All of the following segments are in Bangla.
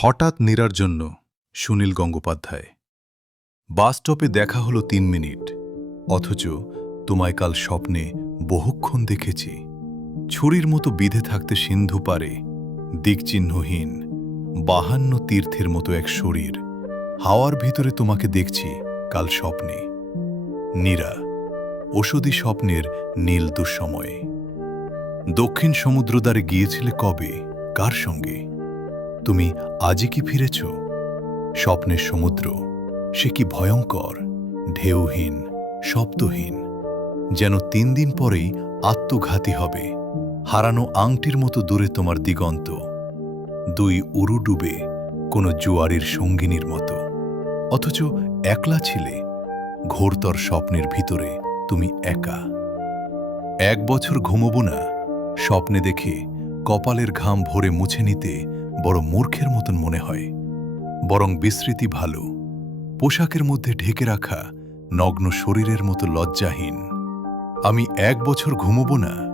হঠাৎ নীরার জন্য সুনীল গঙ্গোপাধ্যায়। বাস স্টপে দেখা হলো তিন মিনিট। অথচ তোমায় কাল স্বপ্নে বহুক্ষণ দেখেছি। ছুরির মতো বিধে থাকতে সিন্ধু পারে দিকচিহ্নহীন বাহান্ন তীর্থের মতো এক শরীর। হাওয়ার ভিতরে তোমাকে দেখছি কাল স্বপ্নে। নীরা, ওষুধি স্বপ্নের নীল দুঃসময়ে। দক্ষিণ সমুদ্র দ্বারে গিয়েছিলে কবে? কার সঙ্গে? তুমি আজই কি ফিরেছ? স্বপ্নের সমুদ্র, সে কি ভয়ঙ্কর, ঢেউহীন, শব্দহীন, যেন তিন দিন পরেই আত্মঘাতী হবে, হারানো আংটির মতো দূরে তোমার দিগন্ত, দুই উরু ডুবে কোনো জুয়ারির সঙ্গিনীর মতো। অথচ একলা ছিলে, ঘোরতর স্বপ্নের ভিতরে তুমি একা। এক বছর ঘুমবো না, স্বপ্নে দেখে কপালের ঘাম ভরে মুছে নিতে বড় মূর্খের মতন মনে হয়। বরং বিস্মৃতি ভালো। পোশাকের মধ্যে ঢেকে রাখা নগ্ন শরীরের মতো লজ্জাহীন। আমি এক বছর ঘুমবো না।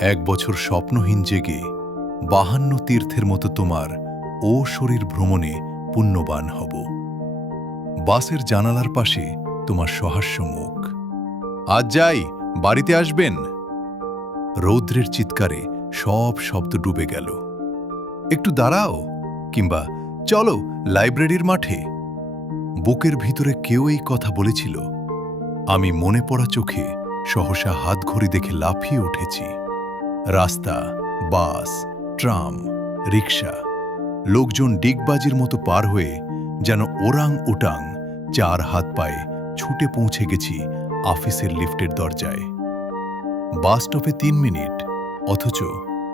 এক বছর স্বপ্নহীন জেগে বাহান্ন তীর্থের মতো তোমার ও শরীর ভ্রমণে পুণ্যবান হব। বাসের জানালার পাশে তোমার সহাস্য মুখ। আজ যাই, বাড়িতে আসবেন? রৌদ্রের চিৎকারে সব শব্দ ডুবে গেল। একটু দাঁড়াও, কিংবা চলো লাইব্রেরির মাঠে। বুকের ভিতরে কেউ এই কথা বলেছিল। আমি মনে পড়া চোখে সহসা হাত ঘড়ি দেখে লাফিয়ে উঠেছি। রাস্তা, বাস, ট্রাম রিক্সা লোকজন ডিগবাজির মতো পার হয়ে যেন ওরাং উটাং চার হাত পায়ে ছুটে পৌঁছে গেছি অফিসের লিফটের দরজায়। বাস স্টপে তিন মিনিট, অথচ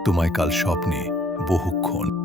তোমায় কাল স্বপ্নে বহুক্ষণ।